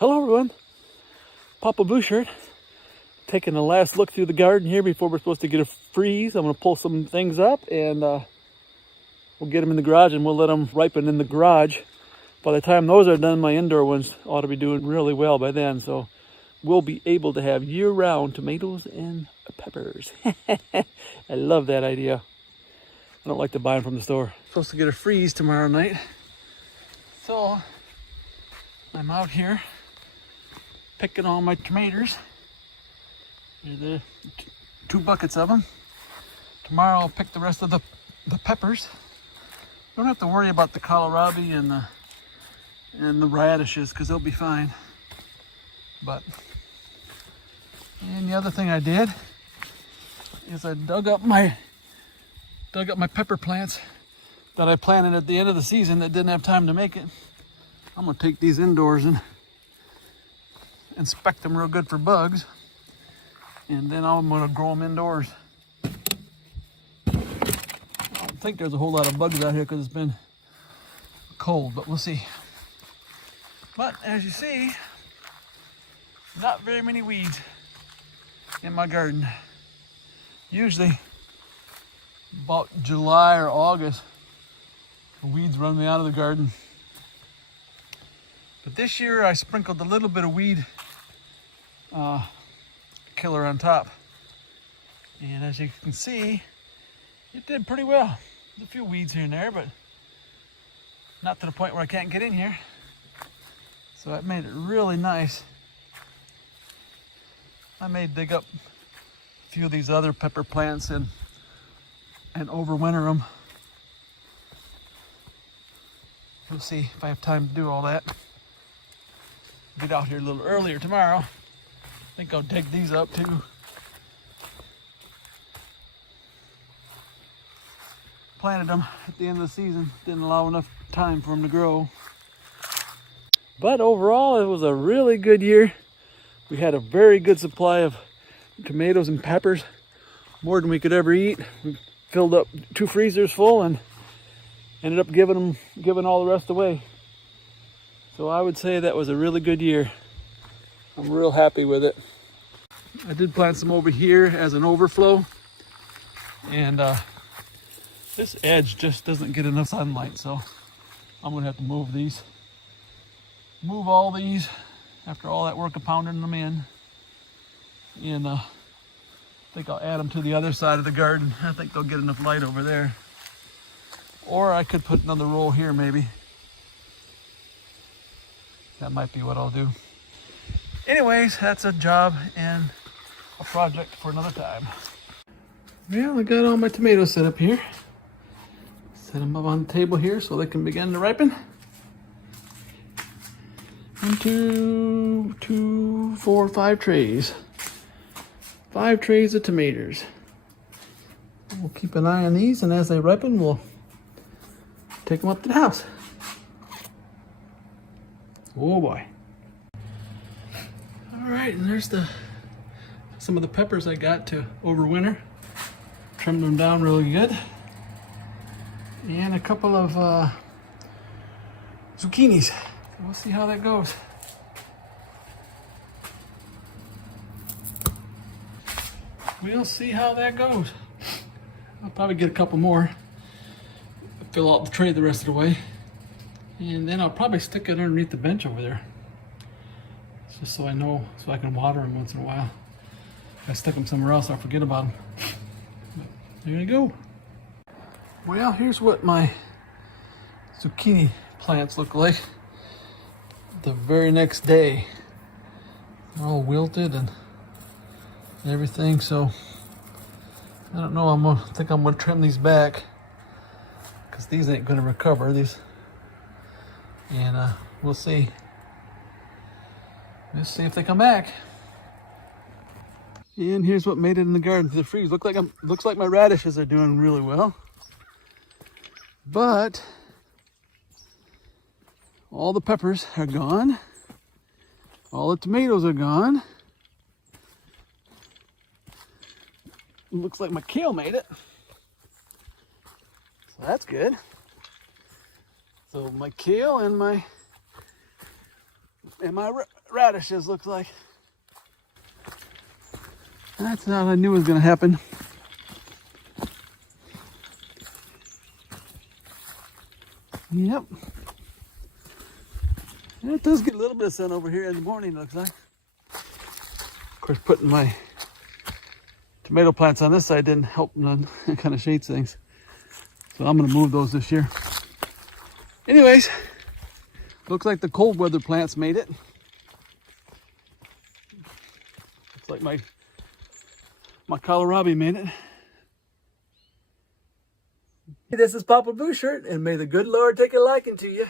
Hello everyone, Papa Blue Shirt, taking a last look through the garden here before we're supposed to get a freeze. I'm going to pull some things up and we'll get them in the garage and we'll let them ripen in the garage. By the time those are done, my indoor ones ought to be doing really well by then, so we'll be able to have year-round tomatoes and peppers. I love that idea. I don't like to buy them from the store. Supposed to get a freeze tomorrow night, so I'm out here picking all my tomatoes. Here's the 2 buckets of them. Tomorrow I'll pick the rest of the peppers. Don't have to worry about the kohlrabi and the radishes because they'll be fine. And the other thing I did is I dug up my pepper plants that I planted at the end of the season that didn't have time to make it. I'm gonna take these indoors and inspect them real good for bugs, and then I'm gonna grow them indoors. I don't think there's a whole lot of bugs out here because it's been cold, but we'll see. But as you see, not very many weeds in my garden. Usually about July or August, the weeds run me out of the garden. But this year I sprinkled a little bit of weed killer on top. And as you can see, it did pretty well. There's a few weeds here and there, but not to the point where I can't get in here. So it made it really nice. I may dig up a few of these other pepper plants and overwinter them. We'll see if I have time to do all that. Get out here a little earlier tomorrow. I think I'll dig these up too. Planted them at the end of the season. Didn't allow enough time for them to grow. But overall, it was a really good year. We had a very good supply of tomatoes and peppers. More than we could ever eat. We filled up 2 freezers full and ended up giving all the rest away. So I would say that was a really good year. I'm real happy with it. I did plant some over here as an overflow, and this edge just doesn't get enough sunlight, so I'm gonna have to move all these after all that work of pounding them in. And I think I'll add them to the other side of the garden. I think they'll get enough light over there. Or I could put another row here maybe. That might be what I'll do. Anyways, that's a job and a project for another time. Well, I got all my tomatoes set up here. Set them up on the table here so they can begin to ripen. 1, 2, 2, 4, 5 trays. 5 trays of tomatoes. We'll keep an eye on these, and as they ripen, we'll take them up to the house. Oh boy. All right, and there's some of the peppers I got to overwinter. Trimmed them down really good. And a couple of zucchinis. We'll see how that goes. We'll see how that goes. I'll probably get a couple more. Fill out the tray the rest of the way. And then I'll probably stick it underneath the bench over there. Just so I know, so I can water them once in a while. If I stick them somewhere else, I'll forget about them. But there you go. Well, here's what my zucchini plants look like the very next day. They're all wilted and everything, so I don't know. I think I'm gonna trim these back because these ain't gonna recover. And we'll see. Let's see if they come back. And here's what made it in the garden to the freeze. Looks like my radishes are doing really well. But all the peppers are gone. All the tomatoes are gone. Looks like my kale made it. So that's good. So my kale and my radishes, looks like. That's not what I knew was gonna happen. Yep. And it does get a little bit of sun over here in the morning, looks like. Of course, putting my tomato plants on this side didn't help none. It kind of shades things. So I'm gonna move those this year. Anyways, looks like the cold weather plants made it. Looks like my kohlrabi made it. This is Papa Blue Shirt, and may the good Lord take a liking to you.